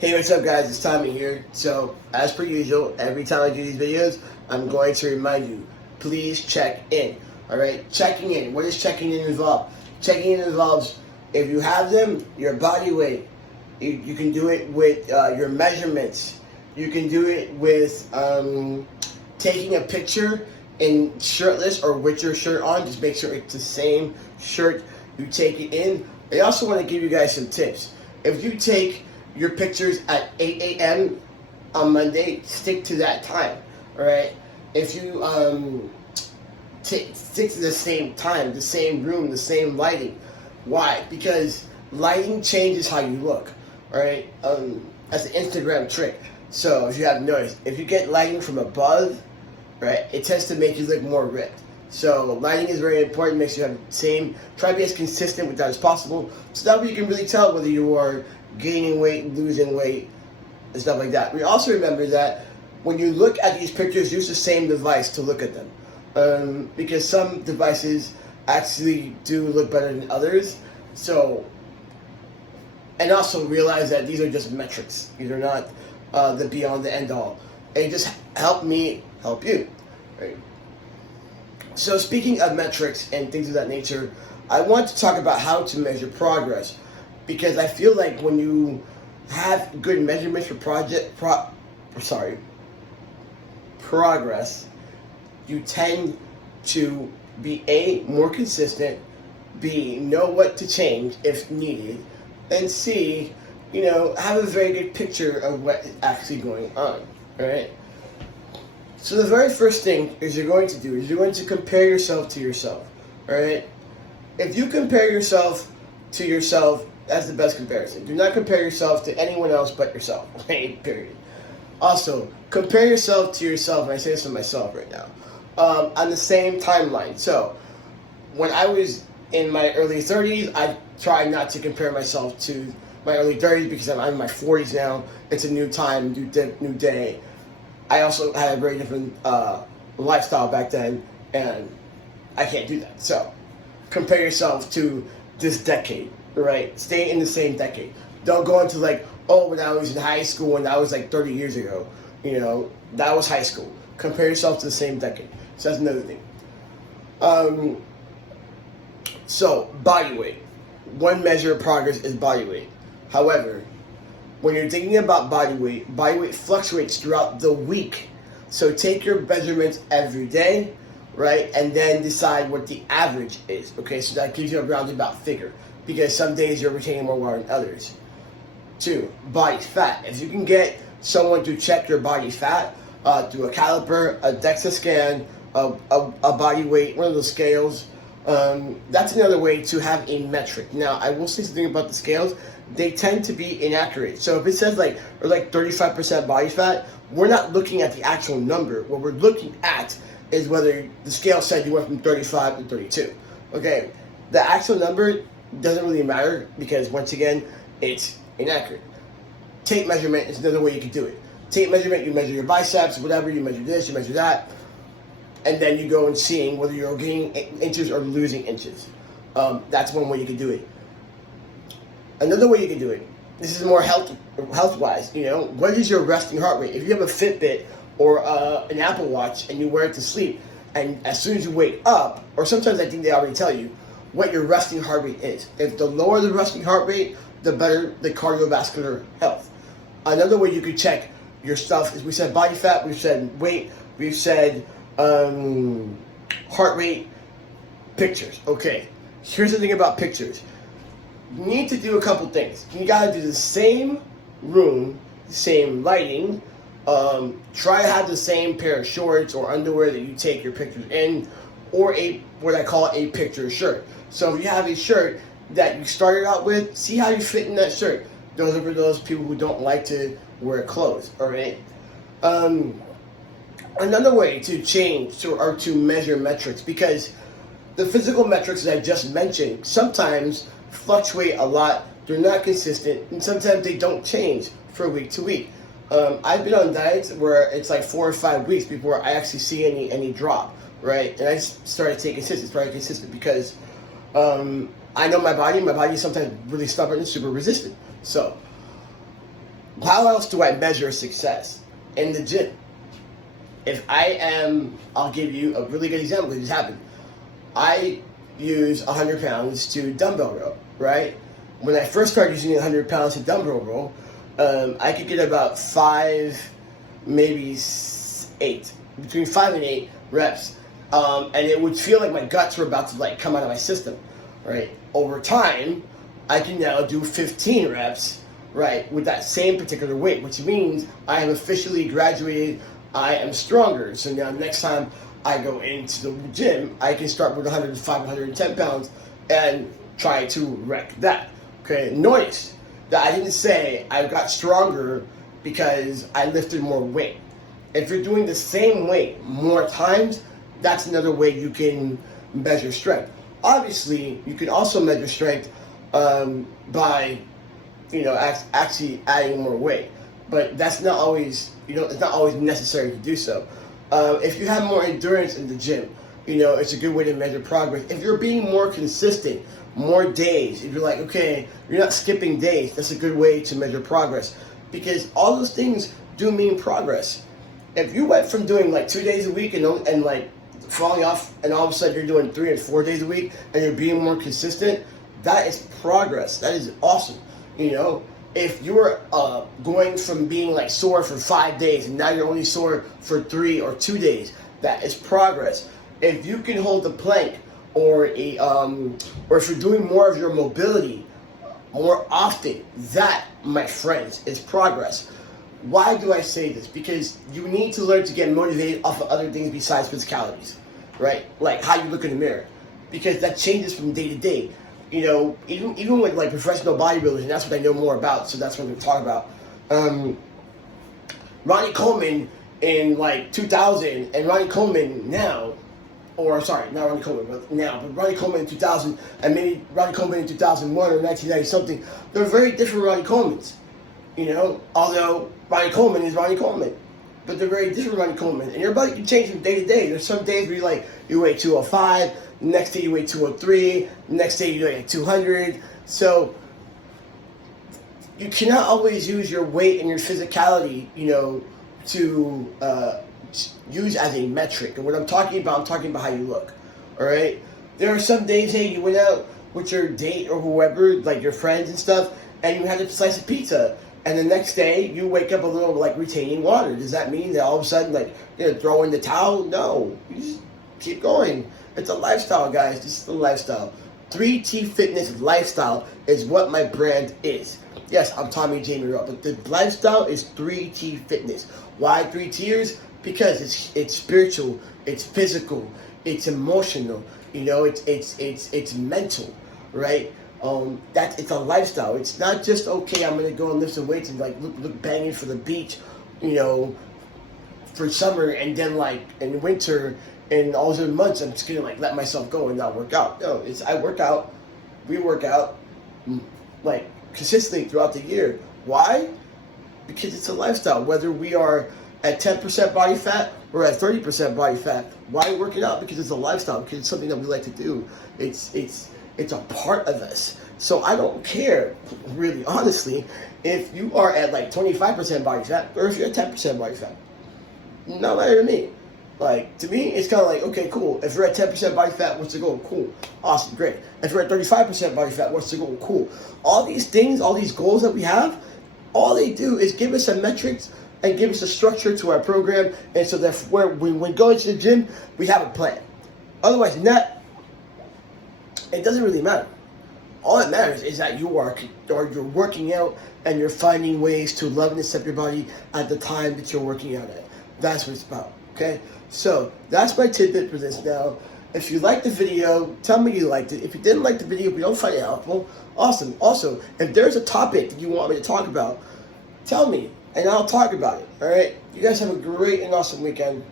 Hey, what's up guys, it's Tommy here. So, as per usual, every time I do these videos, I'm going to remind you, please check in. Alright, checking in. What does checking in involve? Checking in involves, if you have them, your body weight. You can do it with your measurements. You can do it with taking a picture in shirtless or with your shirt on. Just make sure it's the same shirt you take it in. I also want to give you guys some tips. If you take your pictures at 8 a.m. on Monday, stick to that time, alright? If you stick to the same time, the same room, the same lighting. Why? Because lighting changes how you look, alright? That's an Instagram trick. So if you have noticed, if you get lighting from above, right, it tends to make you look more ripped. So lighting is very important, makes you have the same, try to be as consistent with that as possible, so that way you can really tell whether you are gaining weight, losing weight, and stuff like that. We also remember that when you look at these pictures, use the same device to look at them. Because some devices actually do look better than others. So, and also realize that these are just metrics. These are not the be all, the end all. And just help me help you. Right? So speaking of metrics and things of that nature, I want to talk about how to measure progress, because I feel like when you have good measurements for progress, you tend to be more consistent, know what to change if needed, and have a very good picture of what is actually going on. Alright? So the very first thing you're going to compare yourself to yourself. Alright? If you compare yourself to yourself, that's the best comparison. Do not compare yourself to anyone else but yourself. Period. Also, compare yourself to yourself, and I say this to myself right now, on the same timeline. So, when I was in my early 30s, I tried not to compare myself to my early 30s because I'm in my 40s now. It's a new time, new day. I also had a very different lifestyle back then, and I can't do that. So, compare yourself to this decade, right? Stay in the same decade. Don't go into when I was in high school and that was 30 years ago. That was high school. Compare yourself to the same decade. So that's another thing. So, body weight. One measure of progress is body weight. However, when you're thinking about body weight fluctuates throughout the week. So take your measurements every day, right? And then decide what the average is. Okay, so that gives you a roundabout figure, because some days you're retaining more water than others. 2, body fat. If you can get someone to check your body fat through a caliper, a DEXA scan, a body weight, one of those scales, that's another way to have a metric. Now, I will say something about the scales. They tend to be inaccurate. So if it says 35% body fat, we're not looking at the actual number. What we're looking at is whether the scale said you went from 35 to 32. Okay, the actual number doesn't really matter because, once again, it's inaccurate. Tape measurement is another way you can do it. Tape measurement, you measure your biceps, whatever, you measure this, you measure that, and then you go and seeing whether you're gaining inches or losing inches. That's one way you can do it. Another way you can do it, this is more health-wise, what is your resting heart rate? If you have a Fitbit or an Apple Watch and you wear it to sleep, and as soon as you wake up, or sometimes I think they already tell you what your resting heart rate is. If the lower the resting heart rate, the better the cardiovascular health. Another way you could check your stuff is, we said body fat, we've said weight, we've said heart rate, pictures. Okay, here's the thing about pictures. You need to do a couple things. You gotta do the same room, same lighting, try to have the same pair of shorts or underwear that you take your pictures in, or what I call a picture shirt. So if you have a shirt that you started out with, see how you fit in that shirt. Those are for those people who don't like to wear clothes, alright? Another way to change or to measure metrics, because the physical metrics that I just mentioned sometimes fluctuate a lot, they're not consistent, and sometimes they don't change from week to week. I've been on diets where it's 4 or 5 weeks before I actually see any drop, right? And I started taking consistent because I know my body is sometimes really stubborn and super resistant. So How else do I measure success? In the gym. If I'll give you a really good example. It just happened. I use 100 pounds to dumbbell row, right? When I first started using 100 pounds to dumbbell row, I could get about 5, maybe 8, between 5 and 8 reps. And it would feel like my guts were about to like come out of my system, right? Over time, I can now do 15 reps, right, with that same particular weight, which means I have officially graduated. I am stronger. So now next time I go into the gym, I can start with 105, 110 pounds and try to wreck that. Okay, notice that I didn't say I got stronger because I lifted more weight. If you're doing the same weight more times, that's another way you can measure strength. Obviously, you can also measure strength by, actually adding more weight. But that's not always, it's not always necessary to do so. If you have more endurance in the gym, it's a good way to measure progress. If you're being more consistent, more days, if you're like, okay, you're not skipping days, that's a good way to measure progress. Because all those things do mean progress. If you went from doing like 2 days a week and like falling off, and all of a sudden you're doing 3 and 4 days a week, and you're being more consistent, that is progress. That is awesome. If you're going from being like sore for 5 days and now you're only sore for 3 or 2 days, that is progress. If you can hold the plank, or if you're doing more of your mobility more often, that, my friends, is progress. Why do I say this? Because you need to learn to get motivated off of other things besides physicalities, right? Like how you look in the mirror, because that changes from day to day. Even with like professional bodybuilders, and that's what I know more about, so that's what I'm going to talk about. Ronnie Coleman in like 2000 and Ronnie Coleman now, or sorry, not Ronnie Coleman, but now, but Ronnie Coleman in 2000 and maybe Ronnie Coleman in 2001 or 1990 something, they're very different Ronnie Colemans. Although Ronnie Coleman is Ronnie Coleman, but they're very different Ronnie Coleman, and your body can change from day to day. There's some days where you weigh 205, the next day you weigh 203, the next day you weigh 200. So you cannot always use your weight and your physicality, to use as a metric. And what I'm talking about how you look. All right. There are some days, hey, you went out with your date or whoever, like your friends and stuff, and you had a slice of pizza. And the next day, you wake up a little like retaining water. Does that mean that all of a sudden, throw in the towel? No. You just keep going. It's a lifestyle, guys. This is the lifestyle. 3T Fitness lifestyle is what my brand is. Yes, I'm Tommy Jamie Rowe, but the lifestyle is 3T Fitness. Why 3 tiers? Because it's spiritual, it's physical, it's emotional. It's mental, right? It's a lifestyle. It's not just, okay, I'm gonna go and lift some weights and look banging for the beach, for summer, and then in winter and all those months I'm just gonna let myself go and not work out. No, I work out, we work out consistently throughout the year. Why? Because it's a lifestyle. Whether we are at 10% body fat or at 30% body fat, why work it out? Because it's a lifestyle. Because it's something that we like to do. It's a part of us. So I don't care, really, honestly, if you are at 25% body fat or if you're at 10% body fat. No matter to me. To me, it's kind of okay, cool. If you're at 10% body fat, what's the goal? Cool. Awesome, great. If you're at 35% body fat, what's the goal? Cool. All these things, all these goals that we have, all they do is give us a metrics and give us a structure to our program, and so that when we go into the gym, we have a plan. Otherwise, it doesn't really matter. All that matters is that you're working out and you're finding ways to love and accept your body at the time that you're working out at. That's what it's about. Okay, so that's my tidbit for this now. If you liked the video, tell me you liked it. If you didn't like the video, if you don't find it helpful, awesome. Also, if there's a topic that you want me to talk about, tell me, and I'll talk about it. All right? You guys have a great and awesome weekend.